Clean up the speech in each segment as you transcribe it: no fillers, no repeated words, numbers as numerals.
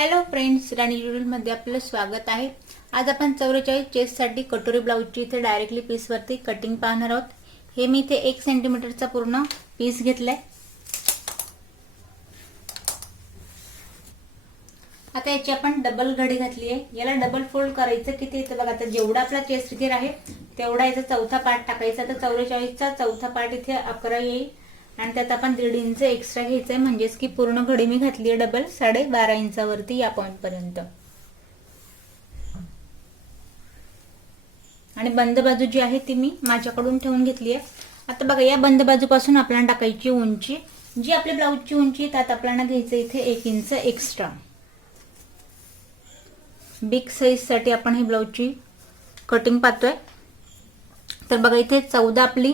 Hello friends, राणी मध्ये आपलं स्वागत आहे। आज आपण 44 चेस्टसाठी कटोरी ब्लाउजची इथे डायरेक्टली पीसवरती कटिंग पाहणार आहोत। हे मी इथे 1 सेंटीमीटरचा पूर्ण पीस घेतलाय। आता याची आपण डबल घडी घातली आहे। याला डबल फोल्ड करायचं किती इथे बघा, आता जेवढा आपला चेस्ट घेर आहे तेवढा याचा चौथा पार्ट टाकायचा। तर 44 चा चौथा पार्ट इथे 11 येईल आणि त्यात आपण 1.5 इंच एक्स्ट्रा घ्यायचंय, म्हणजेच की पूर्ण घडी मी घातली आहे डबल 12.5 इंचावरती या पॉइंट पर्यंत। आणि बंद बाजू जी आहे ती मी माझ्याकडून ठेवून घेतली आहे। आता बघा, या बंद बाजूपासून आपल्याला टाकायची उंची, जी आपली ब्लाउजची उंची त्यात आपल्याला घ्यायचं इथे 1 इंच एक्स्ट्रा। बिग साइज साठी आपण ही ब्लाउजची कटिंग पाहतोय। तर बघा, इथे 14 आपली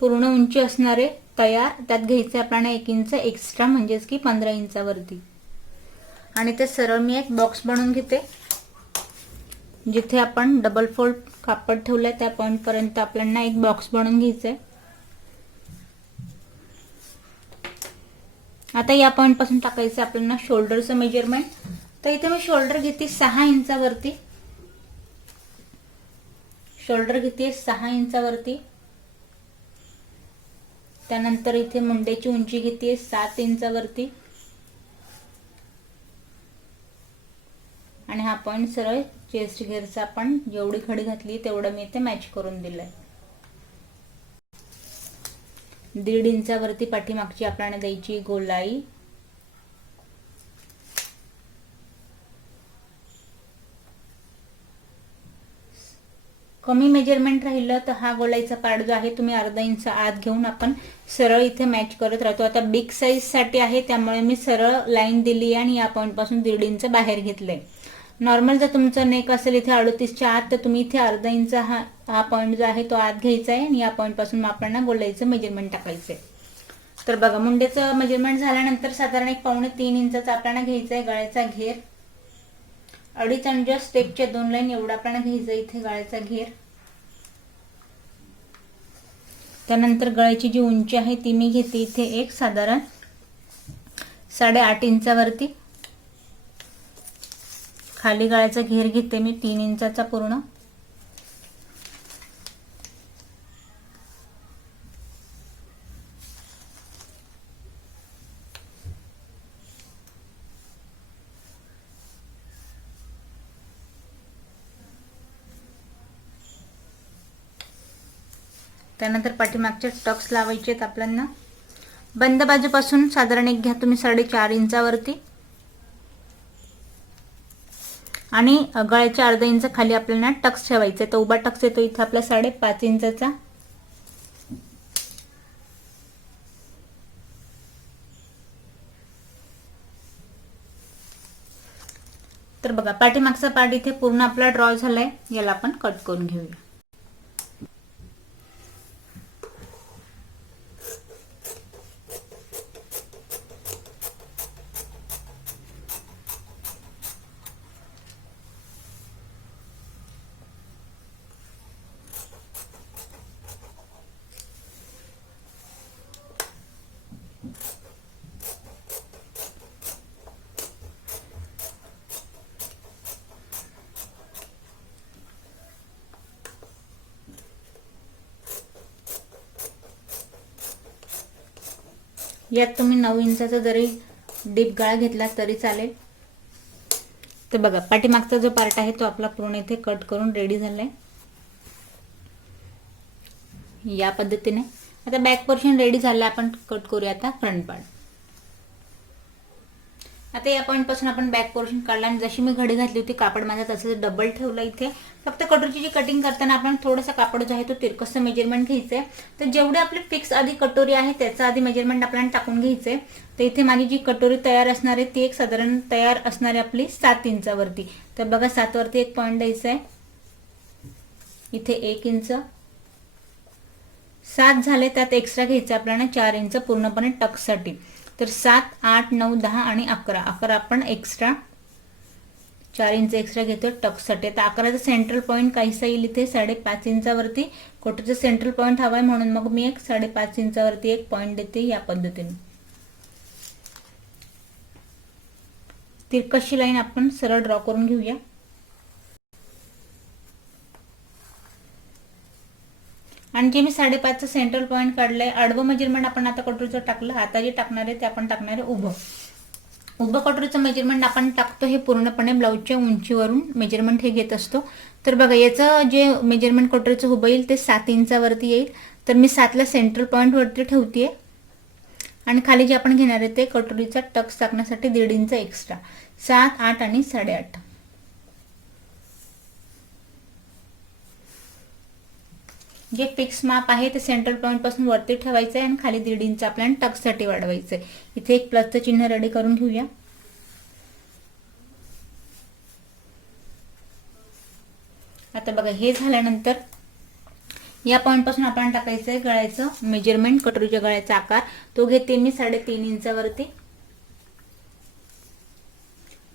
पूर्ण उंची असणारे तयार, त्यात घ्यायचे आपल्याला 1 इंच एक्स्ट्रा, म्हणजेच की 15 इंचावरती। आणि ते सरळ मी एक बॉक्स बनवून घेते। जिथे आपण डबल फोल्ड कापड ठेवलंय त्या पॉइंट पर्यंत आपल्याला एक बॉक्स बनवून घ्यायचंय। आता या पॉइंट पासून टाकायचं आपल्याला शोल्डरचं मेजरमेंट। तर इथे मी शोल्डर घेते 6 इंचावरती, शोल्डर घेते 6 इंचावरती। त्यानंतर इथे मुंड्याची उंची घेते 7 इंचावरती आणि हा पॉइंट सरळ चेस्ट घेरचा आपण जेवढी खडी घातली तेवढं मी इथे मॅच करून दिलंय। 1.5 इंचावरती पाठीमागची आपल्याला द्यायची गोलाई। कमी मेजरमेंट राहिलं तर हा गोलाईचा पार्ट जो आहे तुम्ही अर्धा इंच आत घेऊन आपण सरळ इथे मॅच करत राहतो। आता बिग साइज साठी आहे त्यामुळे मी सरळ लाईन दिली आणि या पॉइंट पासून 1.5 इंच बाहेर घेतलंय। नॉर्मल जर तुमचं नेक असेल इथे 38 च्या आत, तर तुम्ही इथे अर्धा इंच हा पॉइंट जो आहे तो आत घ्यायचा आहे आणि या पॉइंट पासून आपल्याला गोलाईचं मेजरमेंट टाकायचंय। तर बघा, मुंडेचं मेजरमेंट झाल्यानंतर साधारण 1.5-3 इंचाचा आपल्याला घ्यायचा आहे गळ्याचा घेर। 2.5 आणि जस्ट स्टेपच्या 2 लाईन एवढा आपल्याला घ्यायचा इथे गळ्याचा घेर। त्यानंतर गळ्याची जी उंची आहे ती मी घेते इथे एक साधारण 8.5 इंचावरती। खाली गळ्याचा घेर घेते मी 3 इंचाचा पूर्ण। त्यानंतर पाठीमागचे टक्स लावायचे आहेत आपल्याला। बंद बाजूपासून साधारण एक घ्या तुम्ही 4.5 इंचावरती आणि गळ्याच्या अर्धा इंच खाली आपल्याला टक्स ठेवायचे। तर उभा टक्स येतो इथे आपला 5.5 इंचाचा। तर बघा, पाठीमागचा पार्ट इथे पूर्ण आपला ड्रॉ झालाय, याला आपण कट करून घेऊया। यात तुम्ही 9 इंचाचा जरी डीप गळा घेतला तरी चालेल। तर बघा, पाठीमागचा जो पार्ट आहे तो आपला पूर्ण इथे कट करून रेडी झालाय या पद्धतीने। आता बॅक पोर्शन रेडी झाला, आपण कट करूया आता फ्रंट पार्ट। आता या पॉइंट पासून आपण बॅक पोर्शन काढला आणि जशी मी घडी घातली होती कापड माझा तसंच डबल ठेवलं इथे। फक्त कटोरीची जी कटिंग करताना आपण थोडासा कापड जो आहे तो तिरकस मेजरमेंट घ्यायचंय। तर जेवढे आपले फिक्स आधी कटोरी आहे त्याचा आधी मेजरमेंट आपल्याला टाकून घ्यायचंय। तर इथे माझी जी कटोरी तयार असणार आहे ती एक साधारण तयार असणार आहे आपली 7 इंचावरती। तर बघा, 7 वरती एक पॉइंट द्यायचा आहे, इथे 1 इंच। 7 झाले, त्यात एक्स्ट्रा घ्यायचं आपल्याला 4 इंच पूर्णपणे टक्ससाठी। तर 7, 8, 9, 10 आणि 11 आपण एक्स्ट्रा 4 इंच एक्स्ट्रा घेतो टक्ससाठी। तर 11चा सेंट्रल पॉइंट काहीसा येईल इथे 5.5 इंचावरती। कोटीचा सेंट्रल पॉइंट हवाय म्हणून मग मी एक 5.5 इंचावरती एक पॉइंट देते या पद्धतीने। तिरकशी लाईन आपण सरळ ड्रॉ करून घेऊया. आणि जे मी 5.5चं सेंट्रल पॉईंट काढलंय, आडवं मेजरमेंट आपण आता कटोरीचं टाकलं. आता जे टाकणार आहे ते आपण टाकणार आहे उभं कटोरीचं मेजरमेंट आपण टाकतो हे पूर्णपणे ब्लाऊजच्या उंचीवरून मेजरमेंट हे घेत असतो. तर बघा याचं जे मेजरमेंट कटोरीचं उभं येईल ते 7 इंचावरती येईल. तर मी 7ला सेंट्रल पॉईंट वरती ठेवतेय आणि खाली जे आपण घेणार आहे ते कटोरीचा टक्स टाकण्यासाठी 1.5 इंच एक्स्ट्रा. 7, 8 आणि 8.5. जे फिक्स माप आहे ते सेंट्रल पॉईंट पासून वरती ठेवायचं आहे आणि खाली 1.5 इंच आपल्याला टक्ससाठी वाढवायचं आहे. इथे एक प्लसचं चिन्ह रेडी करून घेऊया. आता बघा हे झाल्यानंतर या पॉईंट पासून आपण टाकायचं आहे गळ्याचं मेजरमेंट. कटोरीच्या गळ्याचा आकार तो घेते मी 3.5 इंचावरती.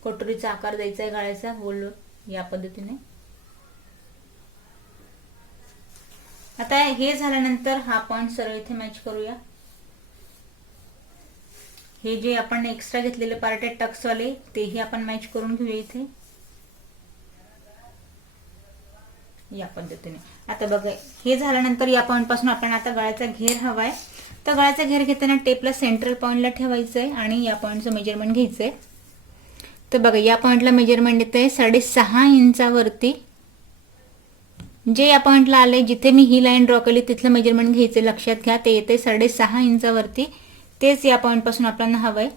कटोरीचा आकार द्यायचा आहे गळ्याचा गोल या पद्धतीने. आता हे झाल्यानंतर हा पॉईंट सरळ इथे मॅच करूया. हे जे आपण एक्स्ट्रा घेतलेले पार्ट आहे टक्सवाले तेही आपण मॅच करून घेऊया इथे या पद्धतीने. आता बघा हे झाल्यानंतर या पॉईंट पासून आपण आता गळ्याचा घेर हवाय. तर गळ्याचा घेर घेताना टेपला सेंट्रल पॉईंटला ठेवायचं आहे आणि या पॉईंटचं मेजरमेंट घ्यायचंय. तर बघा या पॉईंटला मेजरमेंट येत आहे 6.5 इंचावरती. जे या पॉईंटला आले जिथे मी ही लाईन ड्रॉ केली तिथलं मेजरमेंट घ्यायचे. लक्षात घ्या ते येते 6.5 इंचावरती. तेच या पॉईंट पासून आपल्याला हवंय.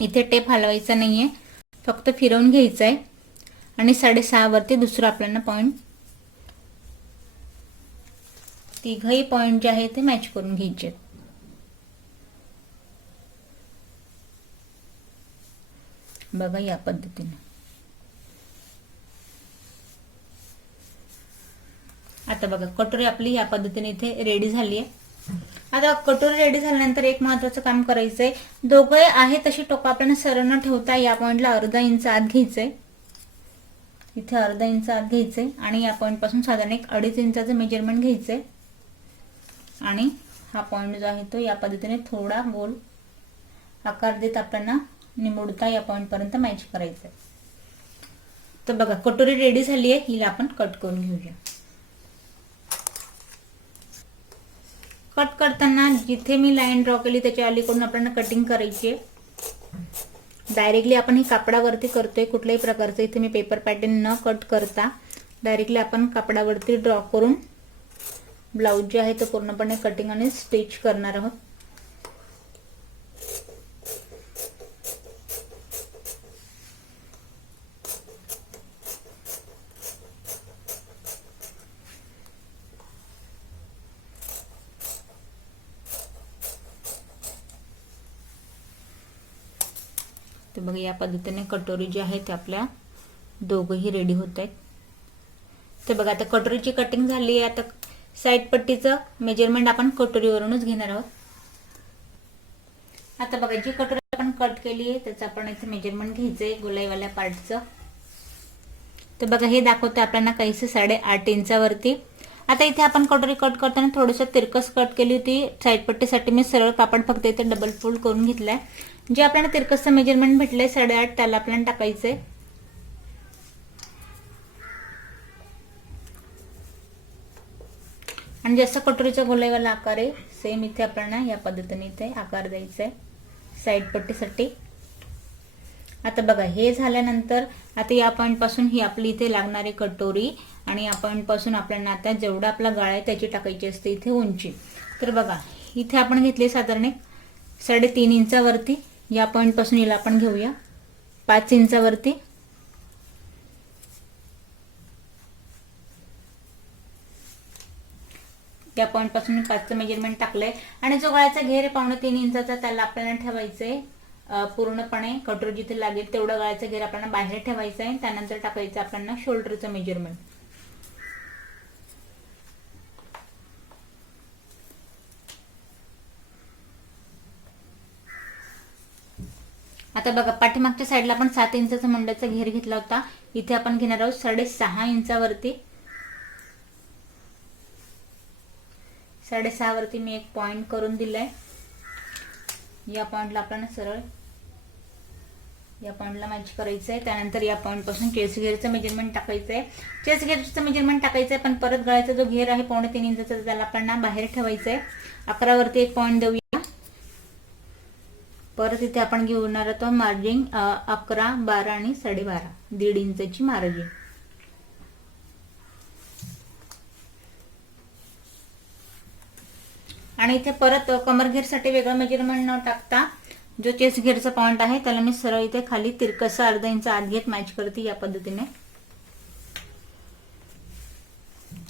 इथे टेप हलवायचा नाहीये, फक्त फिरवून घ्यायचा आहे आणि 6.5 वरती दुसरा आपल्याला पॉईंट. तिघही पॉईंट जे आहे ते मॅच करून घ्यायचे. बघा या पद्धतीने. आता बघा कटोरी आपली या पद्धतीने इथे रेडी झाली आहे. आता कटोरी रेडी झाल्यानंतर एक महत्वाचं काम करायचंय. दोघे आहे तशी टोकं आपल्याला सरळ न ठेवता या पॉईंटला अर्धा इंच आत घ्यायचंय. इथे अर्धा इंच आत घ्यायचंय आणि या पॉईंट पासून साधारण 1.5 इंचाचं मेजरमेंट घ्यायचंय आणि हा पॉईंट जो आहे तो या पद्धतीने थोडा गोल आकार देत आपल्याला निमुडता या पॉईंट पर्यंत मॅच करायचंय. तर बघा कटोरी रेडी झाली आहे. हिला आपण कट करून घेऊया. कट करताना जिथे मी लाईन ड्रॉ केली त्याच्या अलीकडून आपल्याला कटिंग करायची आहे. डायरेक्टली आपण हे कापडावरती करतोय. कुठल्याही प्रकारचं इथे मी पेपर पॅटर्न न कट करता डायरेक्टली आपण कापडावरती ड्रॉ करून ब्लाऊज जे आहे तो पूर्णपणे कटिंग आणि स्टिच करणार आहोत. तर बघा या पद्धतीने कटोरी जी आहे ते आपल्या दोघंही रेडी होत आहेत. तर बघा आता कटोरीची कटिंग झाली आहे. आता साईड पट्टीचं मेजरमेंट आपण कटोरीवरूनच घेणार आहोत. आता बघा जी कटोरी आपण कट केली आहे त्याचं आपण इथे मेजरमेंट घ्यायचंय गोलाईवाल्या पार्टचं. तर बघा हे दाखवतं आपल्याला काहीसे 8.5 इंचावरती. आता इथे आपण कटोरी कट करताना थोडंसं तिरकस कट केली होती. साईड पट्टीसाठी मी सरळ कापड फक्त इथे डबल फोल्ड करून घेतलाय. जे आपल्याला तिरकसचं मेजरमेंट भेटलंय 8.5 त्याला आपल्याला टाकायचंय. आणि जसं कटोरीचा गोलाईवाला आकार आहे सेम इथे आपल्याला या पद्धतीने इथे आकार द्यायचा आहे साईड पट्टीसाठी. आता बघा हे झाल्यानंतर आता या पॉईंट पासून ही आपली इथे लागणारी कटोरी आणि या पॉईंट पासून आपल्याला आता जेवढा आपला गळा आहे त्याची टाकायची असते इथे उंची. तर बघा इथे आपण घेतली साधारण 3.5 इंचावरती. या पॉईंट पासून हिला आपण घेऊया 5 इंचावरती. या पॉईंट पासून मी 5चं मेजरमेंट टाकलंय आणि जो गळ्याचा घेर आहे 3.5 इंचाचा त्याला आपल्याला ठेवायचंय पूर्णपणे कटोरी जिथे लागेल तेवढं गळ्याचा घेर आपल्याला बाहेर ठेवायचा आहे. त्यानंतर टाकायचं आपल्याला शोल्डरचं मेजरमेंट. आता बघा पाठीमागच्या साईडला आपण 7 इंचाचा मंड्याचा घेर घेतला होता. इथे आपण घेणार आहोत 6.5 इंचावरती. 6.5 वरती मी एक पॉइंट करून दिलाय. या पॉइंटला आपण सरळ या पॉईंटला मॅच करायचं आहे. त्यानंतर या पॉईंट पासून चेस्ट घेरचं मेजरमेंट टाकायचं आहे. चेस्ट घेरचं मेजरमेंट टाकायचं आहे, पण परत गळ्याचा जो घेर आहे 3.5 इंचाचा त्याला आपल्याला बाहेर ठेवायचं आहे. 11 वरती एक पॉईंट देऊया. परत इथे आपण घेणार आहोत मार्जिन 11, 12 आणि 12.5 1.5 इंचाची मार्जिन. आणि इथे परत कमर घेरसाठी वेगळं मेजरमेंट न टाकता जो चेस्ट घेरचा पॉइंट आहे त्याला मी सरळ इथे खाली तिरकसा अर्धा इंच आत घेत मॅच करते या पद्धतीने.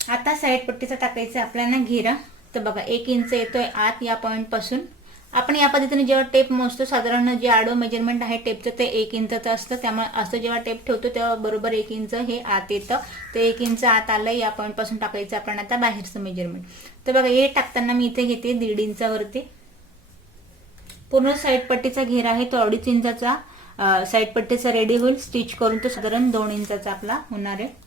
आता साईड पट्टीचा टाकायचा आपल्याला घेरा. तर बघा 1 इंच येतोय आत या पॉइंट पासून. आपण या पद्धतीने जेव्हा टेप मोजतो साधारण जे आडो मेजरमेंट आहे टेपचं ते 1 इंचाचं असतं. त्यामुळे असं जेव्हा टेप ठेवतो तेव्हा बरोबर 1 इंच हे आत येतं. ते 1 इंच आत आलं या पॉइंट पासून टाकायचं आपण आता बाहेरचं मेजरमेंट. तर बघा हे टाकताना मी इथे घेते 1.5 इंचावरती. पूर्ण साईड पट्टीचा घेर आहे तो 2.5 इंचाचा साईड पट्टीचा रेडी होईल. स्टिच करून तो साधारण 2 इंचाचा आपला होणार आहे.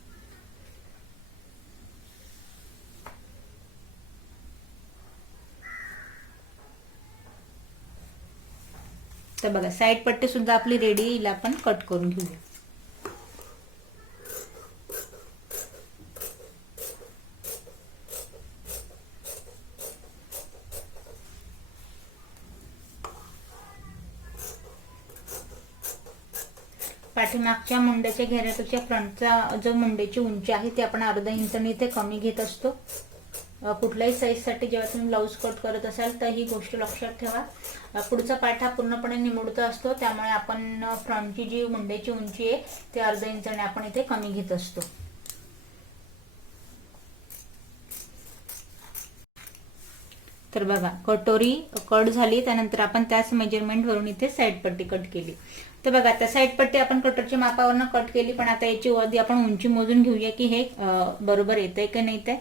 तर बघा साईड पट्टी सुद्धा आपली रेडी येईल. आपण कट करून घेऊया. पाठीमागच्या मुंड्याच्या घेऱ्यापेक्षा फ्रंटचा जो मुंड्याची उंची आहे ती आपण अर्धा इंचाने इथे कमी घेत असतो. कुठल्याही साईजसाठी जेव्हा तुम्ही ब्लाऊज कट करत असाल तर ही गोष्ट लक्षात ठेवा. पुढचा पाठा पूर्णपणे निमुळता असतो त्यामुळे आपण फ्रंटची जी मुंड्याची उंची आहे ती अर्धा इंचाने आपण इथे कमी घेत असतो. तर बघा कटोरी कट झाली. त्यानंतर आपण त्याच मेजरमेंट वरून इथे साईड पट्टी कट केली. तर बघा आता साईड पट्टी आपण कटरच्या मापावरनं कट केली, पण आता याची आधी आपण उंची मोजून घेऊया की हे बरोबर येतंय की नाही ते.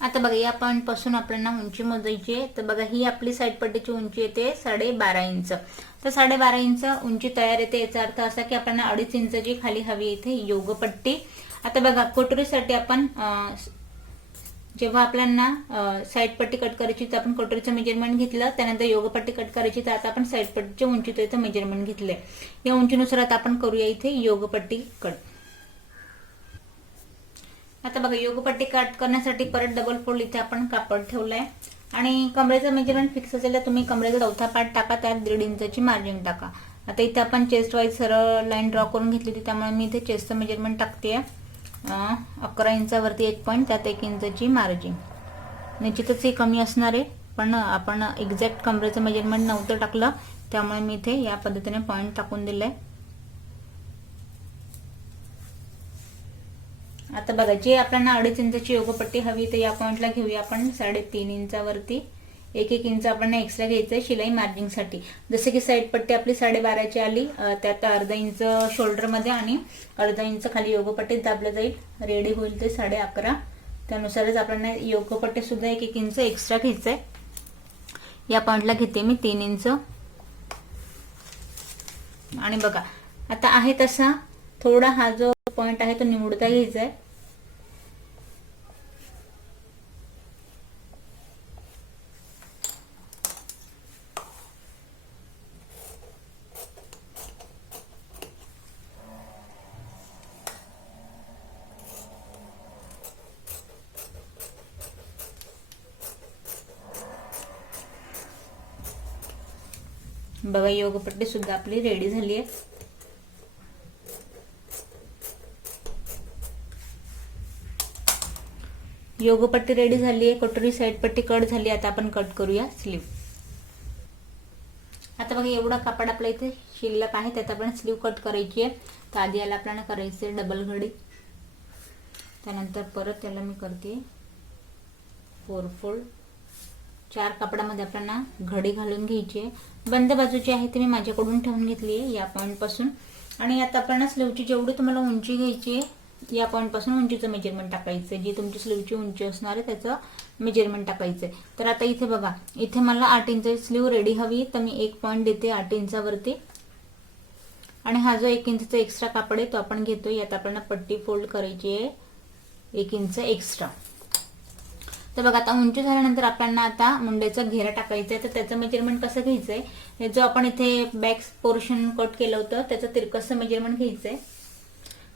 आता बघा या पॉइंट पासून आपल्याला उंची मोजायची आहे. तर बघा ही आपली साईड पट्टीची उंची येते 12.5 इंच. तर 12.5 इंच उंची तयार येते. याचा अर्थ असा की आपल्याला 2.5 इंचाची खाली हवी इथे योगपट्टी. आता बघा कटोरीसाठी आपण जेव्हा आपल्याला साईड पट्टी कट करायची तर आपण कटोरीचं मेजरमेंट घेतलं. त्यानंतर योगपट्टी कट करायची तर आता आपण साईड पट्टीच्या उंचीचं इथं मेजरमेंट घेतलंय. या उंचीनुसार आता आपण करूया इथे योगपट्टी कट. आता बघा योगपट्टी कट करण्यासाठी परत डबल फोल्ड इथे आपण कापड ठेवलंय. आणि कमरेचं मेजरमेंट फिक्स असेल तर तुम्ही कमरेचा चौथा पार्ट टाका, त्यात 1.5 इंचाची मार्जिन टाका. आता इथे आपण चेस्ट वाईज सरळ लाईन ड्रॉ करून घेतली होती त्यामुळे मी इथे चेस्टचं मेजरमेंट टाकते. 11 इंचावरती 1 पॉईंट, त्यात 1 इंचाची मार्जिन. निश्चितच ही कमी असणार आहे, पण आपण एक्झॅक्ट कमरेचं मेजरमेंट नव्हतं टाकलं त्यामुळे मी इथे या पद्धतीने पॉईंट टाकून दिलंय. आता बघा जे आपल्याला 2.5 इंचाची योगपट्टी हवी तर या पॉइंटला घेऊया आपण 3.5 इंचावरती. 1 इंच आपण एक्स्ट्रा घ्यायचंय शिलाई मार्जिंग साठी. जसे की साईड पट्टी आपली 12.5ची आली, त्यात अर्धा इंच शोल्डर मध्ये आणि अर्धा इंच खाली योगपट्टीत दाबलं जाईल. रेडी होईल ते 11.5. त्यानुसारच आपल्याला योगपट्टी सुद्धा 1 इंच एक्स्ट्रा घ्यायचंय. या पॉइंटला घेते मी 3 इंच. आणि बघा आता आहे तसा थोडा हा जो पॉइंट आहे तो निवडता घ्यायचा आहे. बघा योगपट्टी सुद्धा आपली रेडी झाली आहे. योगपट्टी रेडी झाली आहे. कटोरी साईड पट्टी कट झाली. आता आपण कट करूया स्लीव. आता बघा एवढा कापड आपल्या इथे शिल्लक आहे, त्यात आपण स्लीव कट करायची आहे. तर आधी याला आपल्याला करायचं आहे डबल घडी. त्यानंतर परत त्याला मी करते 4 फोल्ड. 4 कापडामध्ये आपल्याला घडी घालून घ्यायची आहे. बंद बाजूची आहे ती मी माझ्याकडून ठेवून घेतली आहे या पॉइंट पासून. आणि आता आपल्याला स्लीवची जेवढी तुम्हाला उंची घ्यायची आहे या पॉइंट पासून उंचीचं मेजरमेंट टाकायचं आहे. जी तुमची स्लीवची उंची असणार आहे त्याचं मेजरमेंट टाकायचं आहे. तर आता इथे बघा इथे मला 8 इंच स्लीव रेडी हवी, तर मी 1 पॉइंट देते 8 इंचावरती. आणि हा जो 1 इंचचा एक्स्ट्रा कापड आहे तो आपण घेतो. यात आपल्याला पट्टी फोल्ड करायची आहे 1 इंच एक्स्ट्रा. तर बघा आता उंची झाल्यानंतर आपल्याला आता मुंड्याचा घेरा टाकायचा आहे. तर त्याचं मेजरमेंट कसं घ्यायचंय, हे जो आपण इथे बॅक पोर्शन कट केलं होतं त्याचं तिरकसं मेजरमेंट घ्यायचंय.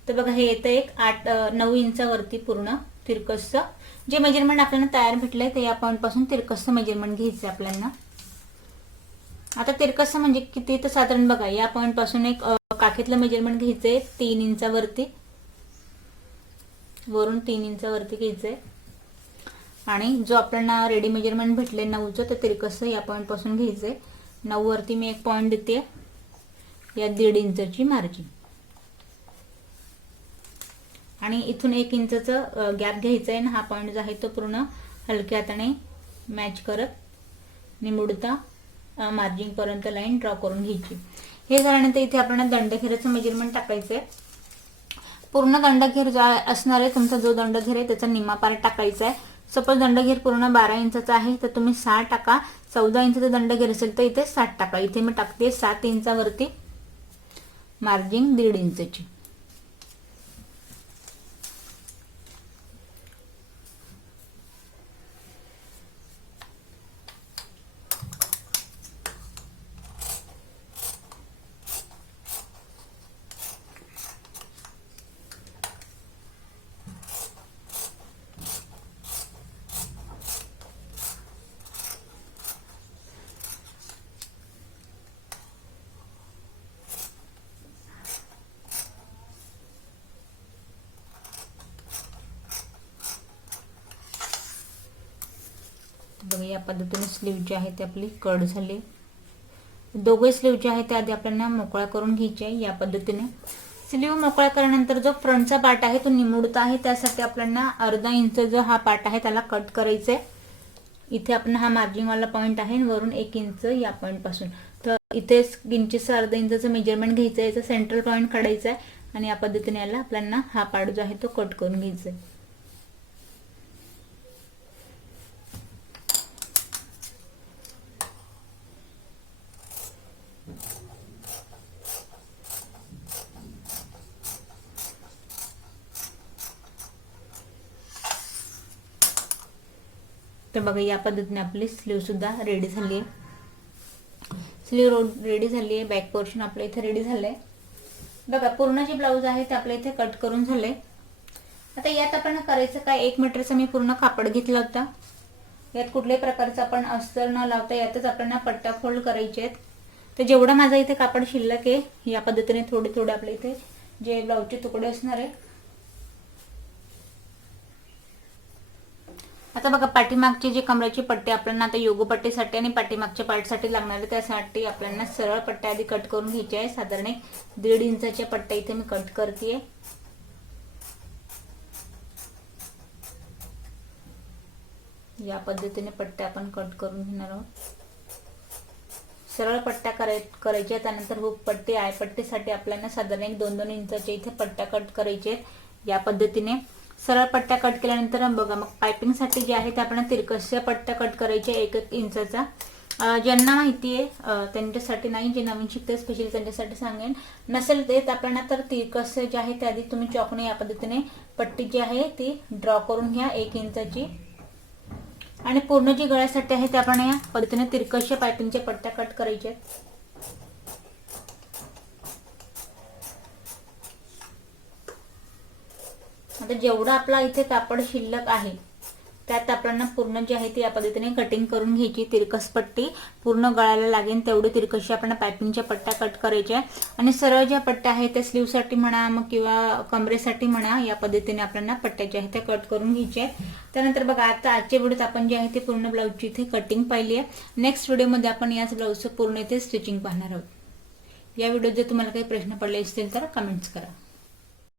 तर बघा हे येतं एक 8-9 इंचावरती पूर्ण तिरकसं जे मेजरमेंट आपल्याला तयार भेटलंय ते या पॉइंट पासून तिरकसं मेजरमेंट घ्यायचंय आपल्याला. आता तिरकसं म्हणजे किती, तर साधारण बघा या पॉइंट पासून एक काखेतलं मेजरमेंट घ्यायचंय 3 इंचावरती, वरून 3 इंचावरती घ्यायचंय. आणि जो आपल्याला रेडी मेजरमेंट भेटले 9चं तर तिरकसं या पॉइंट पासून घ्यायचंय. 9 वरती मी एक पॉइंट देते या 1.5 इंचाची मार्जिन. आणि इथून 1 इंचाचं गॅप घ्यायचा आहे ना, हा पॉइंट जो आहे तो पूर्ण हलक्या हाताने मॅच करत निमुडता मार्जिन पर्यंत लाईन ड्रॉ करून घ्यायची. हे झाल्यानंतर इथे आपल्याला दंडघेराचं मेजरमेंट टाकायचं आहे. पूर्ण दंडघेर जो असणार आहे तुमचा, जो दंडघेर आहे त्याचा निम्मा पार्ट टाकायचा आहे. सपोज दंडघेर पूर्ण 12 इंचाचा आहे तर तुम्ही 6 टाका. 14 इंचाचा दंडघेर असेल तर इथे 7 टाका. इथे मी टाकते 7 इंचावरती मार्जिन 1.5 इंचाची. बघा या पद्धतीने स्लीव जी आहे ती आपली कट झाली. दोघे स्लीव जे आहे ते आधी आपल्याला मोकळा करून घ्यायचे आहे. या पद्धतीने स्लीव मोकळा केल्यानंतर जो फ्रंटचा पार्ट आहे तो निमुडता आहे, त्यासाठी आपल्याला अर्धा इंच जो हा पार्ट आहे त्याला कट करायचा आहे. इथे आपण हा मार्जिन वाला पॉइंट आहे, वरून 1 इंच या पॉइंट पासून. तर इथे इंचीचं अर्धा इंचाचं मेजरमेंट घ्यायचं आहे, याचा सेंट्रल पॉइंट काढायचा आहे आणि या पद्धतीने याला आपल्याला हा पार्ट जो आहे तो कट करून घ्यायचा आहे. तर बघा या पद्धतीने आपली स्लीव सुद्धा रेडी झाली आहे. स्लीव रेडी झाली आहे. बॅक पोर्शन आपल्या इथे रेडी झालंय. बघा पूर्ण जे ब्लाऊज आहे ते आपल्या इथे कट करून झाले. आता यात आपण करायचं काय, 1 मीटरचं मी पूर्ण कापड घेतला होता. यात कुठल्याही प्रकारचं आपण अस्तर न लावता यातच आपल्याला पट्ट्या फोल्ड करायचे आहेत. तर जेवढं माझा इथे कापड शिल्लक आहे या पद्धतीने थोडे थोडे आपल्या इथे जे ब्लाऊजचे तुकडे असणार आहे. आता बघा पाठीमागचे जे कमरेची पट्टी आपल्याला आता योगो पट्टीसाठी आणि पाठीमागच्या पार्टसाठी लागणार आहे, त्यासाठी आपल्याला सरळ पट्ट्या आधी कट करून घ्यायच्या आहे. साधारण 1.5 इंचाच्या पट्ट्या इथे मी कट करते. या पद्धतीने पट्ट्या आपण कट करून घेणार आहोत. सरळ पट्ट्या करायच्या. त्यानंतर हुक पट्टी आय पट्टीसाठी आपल्याला साधारण 2-2 इंचाच्या इथे पट्ट्या कट करायच्या आहेत. या पद्धतीने सरळ पट्ट्या कट केल्यानंतर बघा मग पायपिंगसाठी जे आहे ते आपण तिरकस्या पट्ट्या कट करायच्या 1-1 इंचाचा. ज्यांना माहिती आहे त्यांच्यासाठी नाही, जे नवीन शिकते स्पेशली त्यांच्यासाठी सांगेन. नसेल ते आपल्याला तर तिरकस्य जे आहे ते आधी तुम्ही चॉकने या पद्धतीने पट्टी जी आहे ती ड्रॉ करून घ्या 1 इंचाची. आणि पूर्ण जी गळ्यासाठी आहे ते आपण या पद्धतीने तिरकस्य पायपिंगच्या पट्ट्या कट करायच्या. आता जेवढा आपला इथे कापड शिल्लक आहे त्यात आपल्याला पूर्ण जी आहे ती या पद्धतीने कटिंग करून घ्यायची. तिरकस पट्टी पूर्ण गळाला लागेल तेवढी तिरकशी आपण पायपिंगच्या पट्ट्या कट करायच्या. आणि सरळ ज्या पट्ट्या आहेत त्या स्लीवसाठी म्हणा मग किंवा कमरेसाठी म्हणा या पद्धतीने आपल्याला पट्ट्या ज्या आहेत त्या कट करून घ्यायच्या. त्यानंतर बघा आता आजच्या व्हिडिओत आपण जे आहे ते पूर्ण ब्लाऊजची इथे कटिंग पाहिली आहे. नेक्स्ट व्हिडिओमध्ये आपण याच ब्लाऊजचं पूर्ण इथे स्टिचिंग पाहणार आहोत. या व्हिडिओत जर तुम्हाला काही प्रश्न पडले असतील तर कमेंट्स करा.